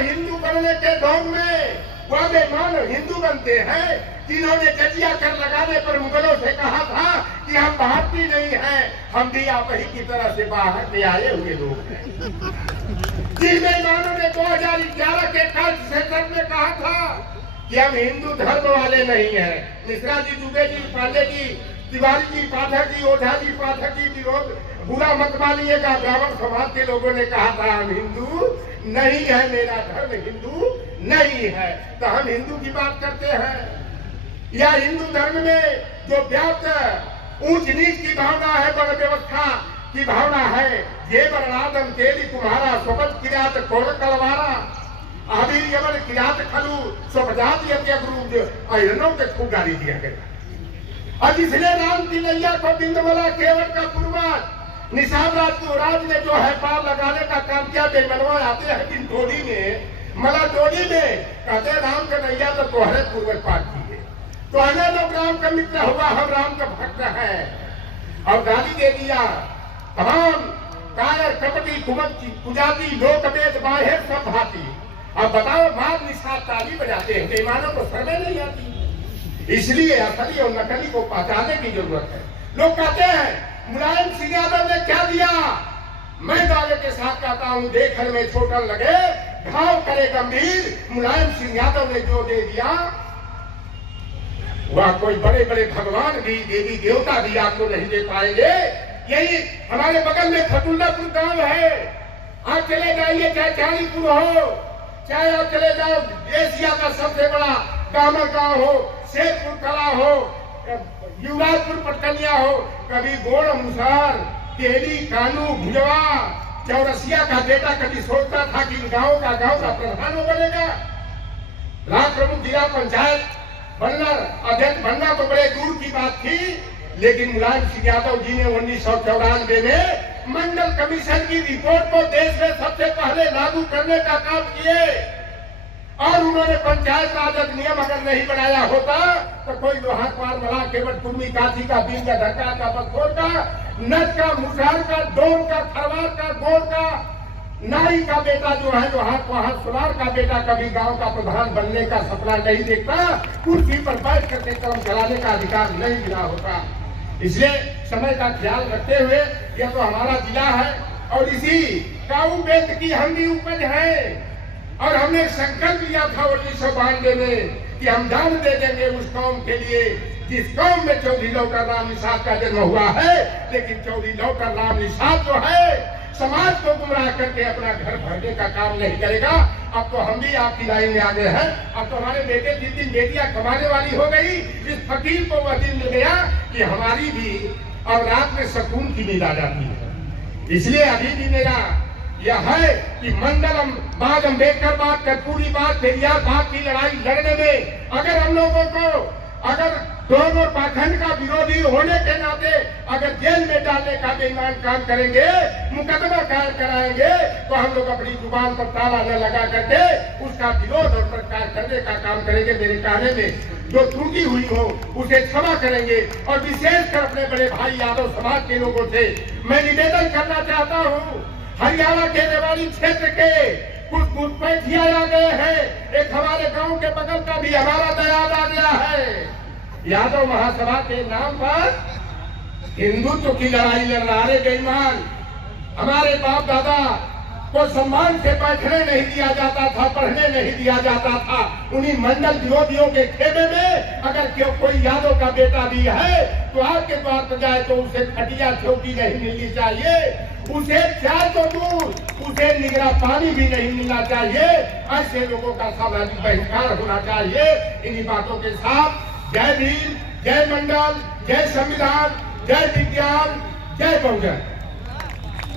हिंदू बनने के ढोंग में वह बेईमान हिंदू बनते हैं जिन्होंने जजिया कर लगाने पर मुगलों से कहा था कि हम भारतीय नहीं हैं, हम भी आप ही की तरह से बाहर से आए हुए लोग हैं। जिन बेईमानों ने 2011 के कल्ट सेशन में कहा था कि हम हिंदू धर्म वाले नहीं हैं, मिश्रा जी, दुबे जी, पांडे जी, तिवारी जी, पाठक जी, ओझा जी, पाठक जी, विरोध बुरा मत मानिएगा, ब्राह्मण समाज के लोगों ने कहा था हम हिंदू नहीं है, मेरा धर्म हिंदू नहीं है। तो हम हिंदू की बात करते हैं या हिंदू धर्म में जो व्याप्त ऊंच नीच की भावना है, वर्ण व्यवस्था की भावना है, ये वर्णादम तेली तुम्हारा स्वपद किरात कोर कलवारा आबिर यमन किरात खलु स्वपजात यज्ञ अयनों के खूब गाली दिया गया। और इसलिए राम की नैया को बिंदमला केवट का पूर्वज निशाद राज ने जो है पार लगाने का काम किया। बेमनवा आते हैं बिंदोड़ी में, मला डोली में, कहते राम का नैया तो तोहरे पूर्वज पार किए, तो हमें लोग राम का मित्र हुआ, हम राम का भक्त है। और गाली दे दिया तमाम कायर कपटी कुमती पुजाती लोक वेद बाहेर सब भाती। अब बताओ बाप निशाद ताली बजाते हैं, बेईमानों को शर्म नहीं आती। इसलिए असली और नकली को पहचानने की जरूरत है। लोग कहते हैं मुलायम सिंह यादव ने क्या दिया, मैं दावे के साथ कहता हूँ देखने में छोटा लगे घाव करे गंभीर। मुलायम सिंह यादव ने जो दे दिया वह कोई बड़े बड़े भगवान भी देवी देवता भी आपको नहीं दे पाएंगे। यही हमारे बगल में फतुल्लापुर गांव है, आप चले जाइए, चाहे चालीपुर हो, चाहे आप चले जाओ एशिया का सबसे बड़ा गामर गांव हो, शेरपुर कला हो, युवराजपुर पटकनिया हो, कभी गोड़ मुसार तेली कानू भुजवा चौरसिया का बेटा कभी सोचता था कि इन गांव का प्रधान हो बनेगा। राज प्रमुख जिला पंचायत बनना, अध्यक्ष बनना तो बड़े दूर की बात थी, लेकिन मुलायम सिंह यादव जी ने 1994 में मंडल कमीशन की रिपोर्ट को देश में सबसे पहले लागू करने का काम किए। और उन्होंने पंचायत राज अधिनियम अगर नहीं बनाया होता तो कोई लोहार पार मला केवट कुर्मी काठी का बीन का ढक्का का पत्थर का नच का मुसार का डोर का खरवार का गोर का नारी का बेटा जो है जो हाथ को हाथ सुनार का बेटा कभी गांव का प्रधान बनने का सपना नहीं देखता, कुर्सी पर बैठ करके कलम चलाने का अधिकार नहीं मिला होता। इसलिए समय का ख्याल रखते हुए यह तो हमारा जिला है और इसी काऊ बेद की हम भी उपज है। और हमने संकल्प लिया था 1992 में कि हम जान दे देंगे उस कौम के लिए जिस कौम में चौधरी लौकर राम निषाद का जन्म हुआ है। लेकिन चौधरी लौकर राम निषाद जो है समाज को गुमराह करके अपना घर भरने का काम नहीं करेगा। अब तो हम भी आपकी लाइन में आ गए हैं। अब तो हमारे बेटे 3 बेटियां कमाने वाली हो गई। इस फकीर को वह दिन मिल गया कि हमारी भी और रात में सुकून की नींद आ जाती है। इसलिए अभी भी मेरा यह है कि मंडलम बाद अम्बेडकर बात कर्पूरी बात पेरियार बात की लड़ाई लड़ने में अगर हम लोगों को अगर दोनों पाखंड का विरोधी होने के नाते अगर जेल में डालने का बेईमान काम करेंगे, मुकदमा कायम कराएंगे, तो हम लोग अपनी जुबान पर ताला न लगा करके उसका विरोध और प्रचार करने का काम करेंगे। मेरे कहने में जो त्रुटि हुई हो उसे क्षमा करेंगे। और विशेषकर अपने बड़े भाई यादव समाज के लोगों से मैं निवेदन करना चाहता हूँ, हरियाणा के रेवाड़ी क्षेत्र के कुछ घुसपैठिया आ गए हैं। एक हमारे गांव के बगल का भी हमारा दयाद आ गया है। यादव महासभा के नाम पर हिंदुत्व की लड़ाई लड़ रहे बेईमान। हमारे बाप दादा को सम्मान से बैठने नहीं दिया जाता था, पढ़ने नहीं दिया जाता था। उन्हीं मंडल विरोधियों के खेमे में अगर क्यों कोई यादव का बेटा भी है तो आपके द्वार पर जाए तो उसे खटिया चौकी नहीं मिलनी चाहिए, उसे चाय तो दूर उसे निगरा पानी भी नहीं मिलना चाहिए। ऐसे लोगों का सामाजिक बहिष्कार होना चाहिए। इन्हीं बातों के साथ जय भीम, जय मंडल, जय संविधान, जय विज्ञान, जय बहुजन।